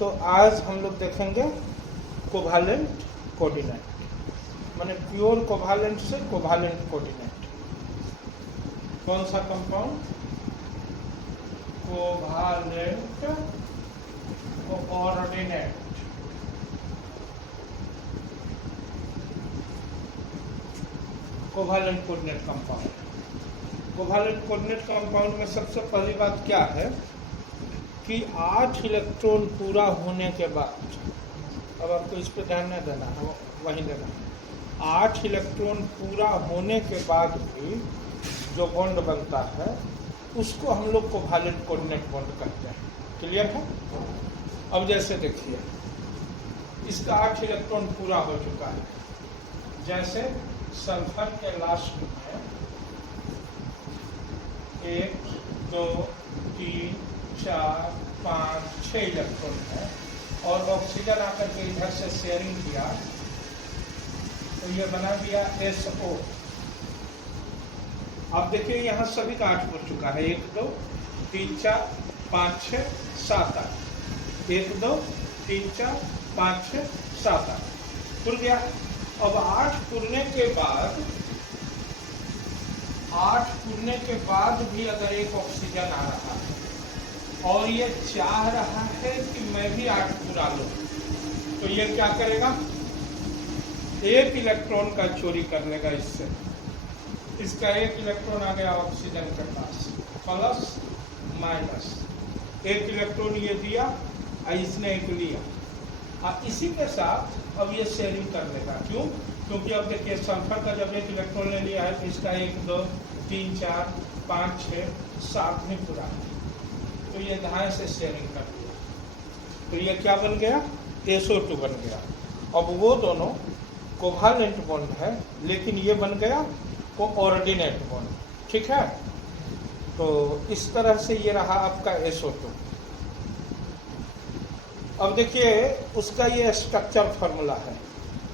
तो आज हम लोग देखेंगे कोवालेंट कोऑर्डिनेट, माने प्योर कोवालेंट से कोवालेंट कोऑर्डिनेट। कौन सा compound? Covalent coordinate. Covalent coordinate compound. Covalent coordinate compound में सबसे पहली बात क्या है कि 8 इलेक्ट्रॉन पूरा होने के बाद, अब आपको इस पर ध्यान नहीं देना है, वहीं देना। 8 इलेक्ट्रॉन पूरा होने के बाद भी जो बॉन्ड बनता है उसको हम लोग कोवालेंट कोऑर्डिनेट बॉन्ड कहते हैं। क्लियर है? अब जैसे देखिए, इसका 8 इलेक्ट्रॉन पूरा हो चुका है। जैसे सल्फर के लास्ट में 1 2 3 4 5 6 इलेक्ट्रॉन है और ऑक्सीजन आकर के इधर से शेयरिंग किया तो ये बना दिया SO। अब देखिए यहाँ सभी का 8 हो चुका है। 1 2 3 4 5 6 7 8। 1 2 3 4 5 6 7 8 खुल गया। अब 8 खुलने के बाद भी अगर एक ऑक्सीजन आ रहा है और ये चाह रहा है कि मैं भी 8 पूरा लूं, तो ये क्या करेगा? 1 इलेक्ट्रॉन का चोरी कर लेगा इससे। इसका 1 इलेक्ट्रॉन आ गया ऑक्सीजन के पास, प्लस माइनस 1 इलेक्ट्रॉन ये दिया और इसने 1 लिया। अब इसी के साथ अब ये शेयरिंग कर लेगा। क्यों? क्योंकि अब देखिए सल्फर का जब 1 इलेक्ट्रॉन ले लिया है तो इसका 1 2 3 4 5 6 7 में पूरा है, तो ये धाए से शेयरिंग कर दिया, तो ये क्या बन गया? SO2 बन गया। अब वो दोनों कोवालेंट बॉन्ड है, लेकिन ये बन गया कोऑर्डिनेट बॉन्ड। ठीक है? तो इस तरह से ये रहा आपका SO2। अब देखिए उसका ये स्ट्रक्चर फॉर्मूला है।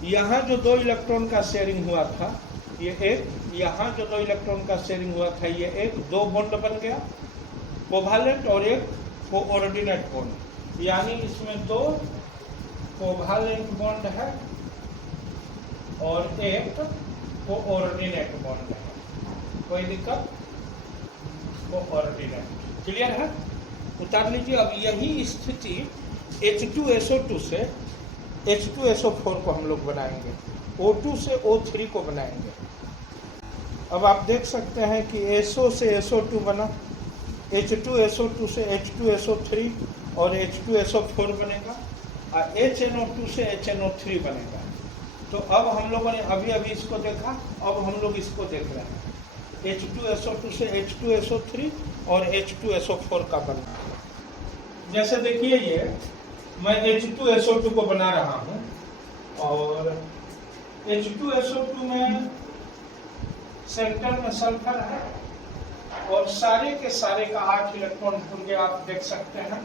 यहाँ जो 2 इलेक्ट्रॉन का शेयरिंग हुआ था ये एक, यहाँ जो 2 इलेक्ट्रॉन का शेयरिंग हुआ था ये एक, 2 बॉन्ड बन गया कोवालेंट और एक कोऑर्डिनेट बॉन्ड, यानी इसमें 2 कोवालेंट बॉन्ड है और एक कोऑर्डिनेट बॉन्ड है। कोई दिक्कत? कोऑर्डिनेट। क्लियर है? उतार लीजिए। अब यही स्थिति H2SO2 से H2SO4 को हम लोग बनाएंगे, O2 से O3 को बनाएंगे। अब आप देख सकते हैं कि SO से SO2 बना, H2SO2 से H2SO3 और H2SO4 बनेगा और HNO2 से HNO3 बनेगा। तो अब हम लोगों ने अभी इसको देखा, अब हम लोग इसको देख रहे हैं। H2SO2 से H2SO3 और H2SO4 का बनना। जैसे देखिए ये मैं H2SO2 को बना रहा हूँ और H2SO2 में सेंटर में सल्फर है और सारे के सारे का 8 इलेक्ट्रॉन खुल गया। आप देख सकते हैं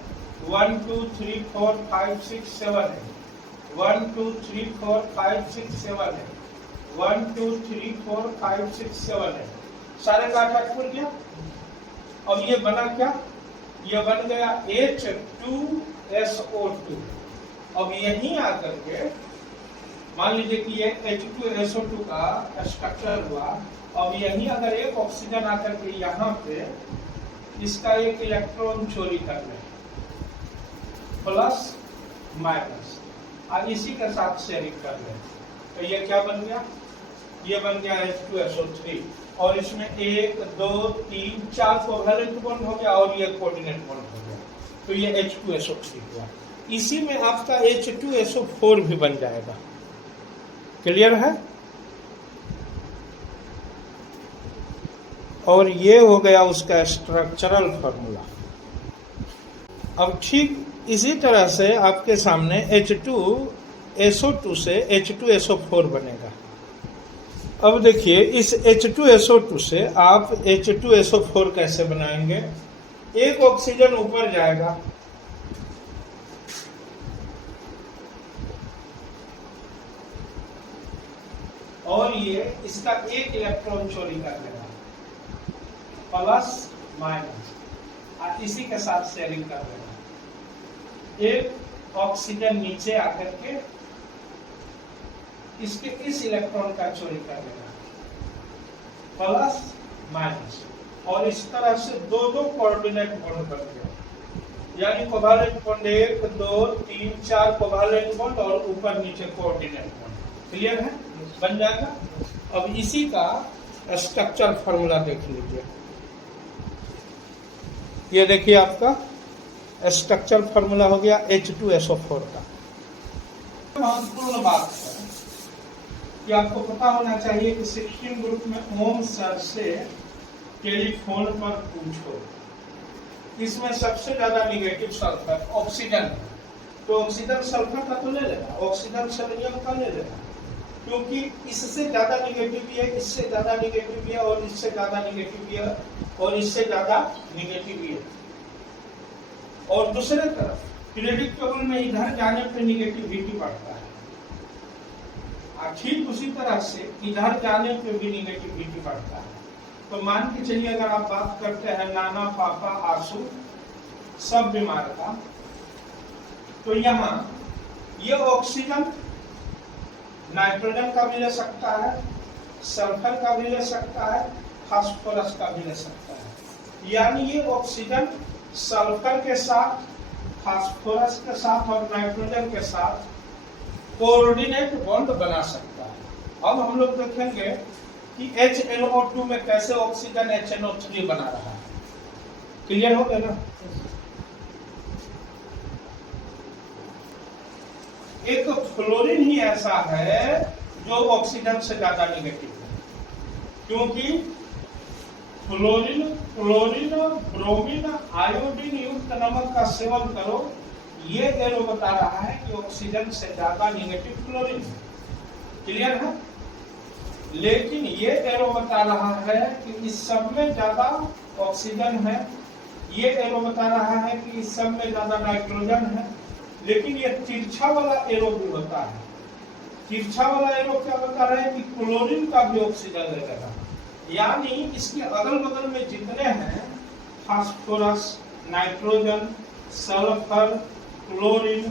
1 2 3 4 5 6 7 है, 1 2 3 4 5 6 7 है, 1 2 3 4 5 6 7 है, सारे का 8 खुल गया। अब ये बना क्या? ये बन गया H2SO2। अब यहीं आकर के मान लीजिए कि ये H2SO2 का स्ट्रक्चर हुआ। अब यहीं अगर एक ऑक्सीजन आकर के यहाँ पे इसका 1 इलेक्ट्रॉन चोरी कर ले, प्लस माइनस, और इसी के साथ शेयरिंग कर ले, तो ये क्या बन गया? ये बन गया H2SO3 और इसमें 1 2 3 4 कोवालेंट बॉन्ड हो गया और ये कोऑर्डिनेट बॉन्ड हो गया, तो ये H2SO3 हुआ। इसी में आपका H2SO4 भी बन जाएगा। क्लियर है? और ये हो गया उसका स्ट्रक्चरल फॉर्मूला। अब ठीक इसी तरह से आपके सामने H2SO2 से H2SO4 बनेगा। अब देखिए इस H2SO2 से आप H2SO4 कैसे बनाएंगे? एक ऑक्सीजन ऊपर जाएगा, और ये इसका 1 इलेक्ट्रॉन चोरी कर लेगा, प्लस माइनस, और इसी के साथ शेयरिंग कर लेगा। एक ऑक्सीजन नीचे आकर के इसके इस इलेक्ट्रॉन का चोरी कर लेगा, प्लस माइनस, और इस तरह से दो दो कोऑर्डिनेट बॉन्ड बन गया, यानी कोवैलेंट बॉन्ड 1 2 3 4 कोवैलेंट बॉन्ड और ऊपर नीचे कोऑर्डिनेट बॉन्ड। क्लियर है? बन जाएगा। अब इसी का स्ट्रक्चर फॉर्मूला देख लीजिए। ये देखिए आपका स्ट्रक्चर फॉर्मूला हो गया H2SO4 का। महत्वपूर्ण बात है कि आपको पता होना चाहिए कि 16 ग्रुप में ओम सर से टेलीफोन पर पूछो, इसमें सबसे ज्यादा निगेटिव सल्फर ऑक्सीजन, तो ऑक्सीजन सल्फर का तो ले लेना, ऑक्सीजन सेलेनियम का ले लेना, क्योंकि इससे ज्यादा निगेटिव भी है, इससे ज्यादा निगेटिव भी है, और इससे ज्यादा निगेटिव भी है, और इससे ज्यादा निगेटिव भी है। और दूसरे तरफ पीरियोडिक टेबल में इधर जाने पे निगेटिविटी बढ़ता है, ठीक उसी तरह से इधर जाने पे भी निगेटिविटी बढ़ता है। तो मान के चलिए अगर आप बात करते हैं नाना पापा आंसू सब बीमार का, तो यहाँ ये ऑक्सीजन नाइट्रोजन का भी ले सकता है, सल्फर का भी ले सकता है, फास्फोरस का भी ले सकता है, यानी ये ऑक्सीजन सल्फर के साथ, फास्फोरस के साथ और नाइट्रोजन के साथ कोऑर्डिनेट बॉन्ड बना सकता है। अब हम लोग देखेंगे कि HNO2 में कैसे ऑक्सीजन HNO3 बना रहा है। क्लियर हो गया ना? एक फ्लोरीन ही ऐसा है जो ऑक्सीजन से ज्यादा निगेटिव है, क्योंकि फ्लोरीन, क्लोरीन, ब्रोमीन, आयोडीन युक्त नमक का सेवन करो, ये एरो बता रहा है कि ऑक्सीजन से ज्यादा निगेटिव फ्लोरीन है। क्लियर है? लेकिन ये एरो बता रहा है कि इस सब में ज्यादा ऑक्सीजन है, ये एरो बता रहा है कि इस सब में ज्यादा नाइट्रोजन है, लेकिन ये तिरछा वाला एरो भी होता है। तिरछा वाला एरो क्या बता रहा है कि क्लोरीन का भी ऑक्सीजन ले लेगा, यानी इसके अगल बगल में जितने हैं phosphorus, nitrogen, sulphur, chlorine,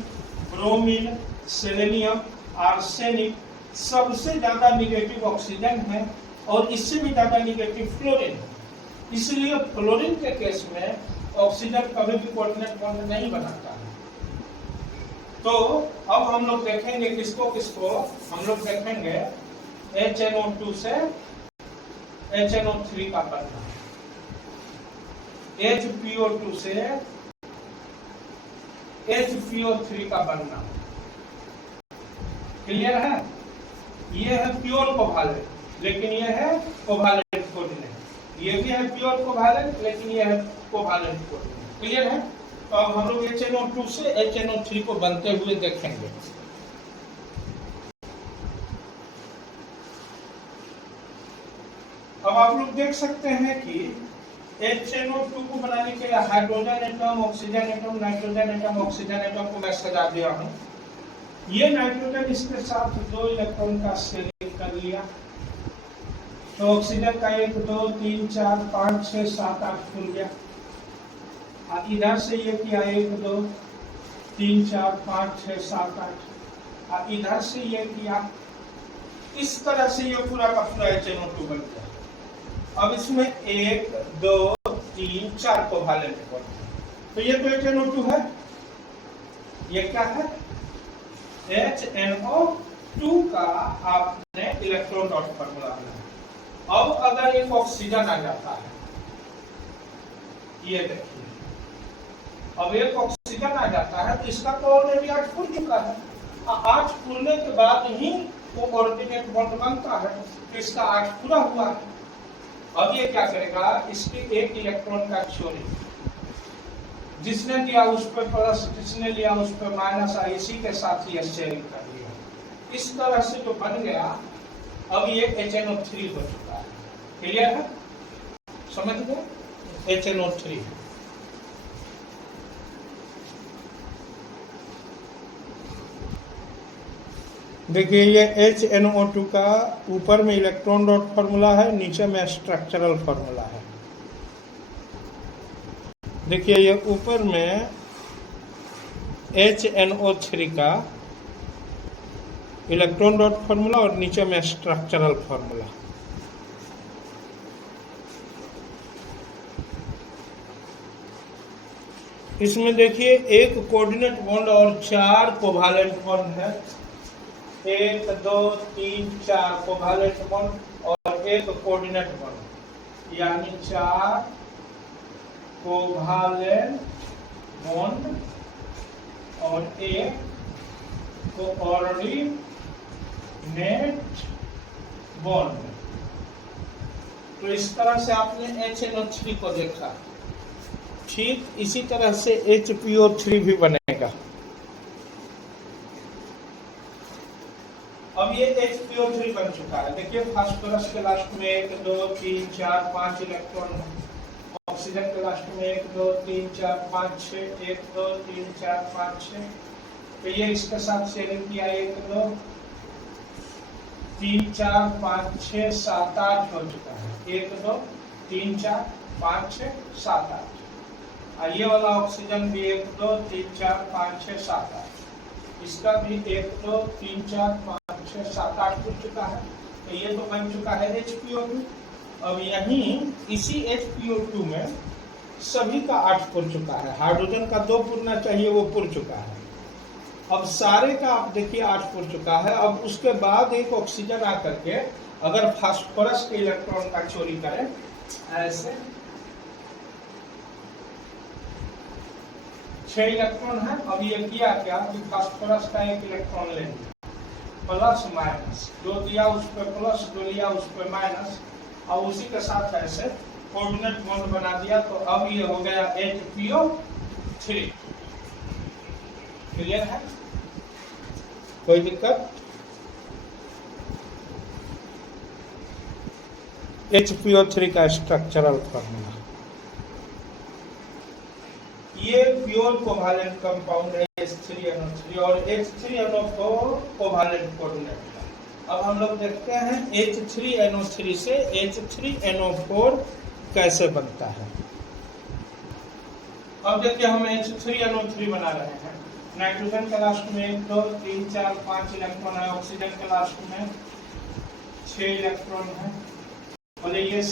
bromine, selenium, arsenic, सबसे ज्यादा निगेटिव ऑक्सीजन है और इससे भी ज्यादा निगेटिव फ्लोरीन है। इसलिए फ्लोरीन के केस में ऑक्सीजन कभी भी कोऑर्डिनेट बॉन्ड नहीं बनाता है। तो अब हम लोग देखेंगे किसको किसको, हम लोग देखेंगे HNO2 से HNO3 का बनना, HPO2 से HPO3 का बनना। क्लियर है? ये है प्योर कोवैलेंट, लेकिन ये है कोवैलेंट कोऑर्डिनेट। ये भी है प्योर कोवैलेंट, लेकिन ये है कोवैलेंट कोऑर्डिनेट। क्लियर है? तो अब हम लोग HNO2 से HNO3 को बनते हुए देखेंगे। अब आप लोग देख सकते हैं कि HNO2 को बनाने के लिए hydrogen atom, oxygen atom, nitrogen atom, oxygen atom को मैं सजा दिया हूं। ये नाइट्रोजन इसके साथ 2 इलेक्ट्रॉन का शेयरिंग कर लिया, तो ऑक्सीजन का 1 2 3 4 5 6 7 8 खुल गया। इधर से ये किया 1 2 3 4 5 6 7 8, इधर से ये किया, इस तरह से ये पूरा का पूरा HNO2 बन गया। अब इसमें 1 2 3 4 कोवैलेंट बॉन्ड, तो ये तो HNO2 है। ये क्या है? HNO2 का आपने इलेक्ट्रॉन डॉट फॉर्मूला बनाया। अब अगर एक ऑक्सीजन आ जाता है, ये देखिए, अब एक ऑक्सीजन आ जाता है तो इसका तो ऑलरेडी 8 खुल चुका है। 8 खुलने के बाद ही वो कोऑर्डिनेट बॉन्ड बनता है, तो इसका 8 पूरा हुआ है। अब ये क्या करेगा? इसके 1 इलेक्ट्रॉन का चोरी, जिसने दिया उस पर प्लस, जिसने लिया उस पर माइनस, इसी के साथ ही शेयरिंग कर लिया। इस तरह से जो बन गया, अब ये HNO3 हो चुका है। क्लियर है? समझ गए? HNO3। देखिए ये HNO2 का ऊपर में इलेक्ट्रॉन डॉट फॉर्मूला है, नीचे में स्ट्रक्चरल फॉर्मूला है। देखिए ये ऊपर में HNO3 का इलेक्ट्रॉन डॉट फॉर्मूला और नीचे में स्ट्रक्चरल फॉर्मूला। इसमें देखिए एक कोऑर्डिनेट बॉन्ड और 4 कोवैलेंट बॉन्ड है। 1 2 3 4 कोवैलेंट बॉन्ड और एक कोऑर्डिनेट बॉन्ड, यानी 4 कोवैलेंट बॉन्ड और एक कोऑर्डिनेट बॉन्ड। तो इस तरह से आपने HNO3 को देखा। ठीक इसी तरह से HPO3 भी बनेगा। अब ये HPO3 बन चुका है। देखिए फास्फोरस के लास्ट में 1 2 3 4 5 इलेक्ट्रॉन है। ऑक्सीजन के लास्ट में 1 2 3 4 5 6 1 2 3 4 5 6। तो ये इसके साथ शेयरिंग किया 1 2 3 4 5 6 7 8 हो चुका है। 1 2 3 4 5 6 7 8। ये वाला ऑक्सीजन भी 1 2 3 4 5 6 7 8। इसका भी 1 2 3 4 5 6 7 8 हो चुका है। तो ये तो बन चुका है HPO2। अब यहीं इसी HPO2 में सभी का 8 पुर चुका है। हाइड्रोजन का 2 पुरना चाहिए, वो पुर चुका है। अब सारे का आप देखिए 8 पुर चुका है। अब उसके बाद एक ऑक्सीजन आकर के अगर फास्फोरस के इलेक्ट्रॉन का चोरी करे ऐसे 6 इलेक्ट्रॉन है। अब ये किया क्या कि फास्फोरस का 1 इलेक्ट्रॉन ले लिया, प्लस माइनस, जो दिया उस पर प्लस, जो लिया उस पर माइनस, और उसी के साथ ऐसे कोऑर्डिनेट बॉन्ड बना दिया। तो अब ये हो गया HPO3। क्लियर है? कोई दिक्कत? HPO3 का स्ट्रक्चरल फॉर्मूला। ये प्योर कोवैलेंट कंपाउंड है H3NO3 और H3NO4 कोवैलेंट कोऑर्डिनेट है। अब हम लोग देखते हैं H3NO3 से H3NO4 कैसे बनता है। अब देखिए हम H3NO3 बना रहे हैं। नाइट्रोजन के लास्ट में 1 2 3 4 5 इलेक्ट्रॉन है। ऑक्सीजन के लास्ट में 6 इलेक्ट्रॉन है। बोले ये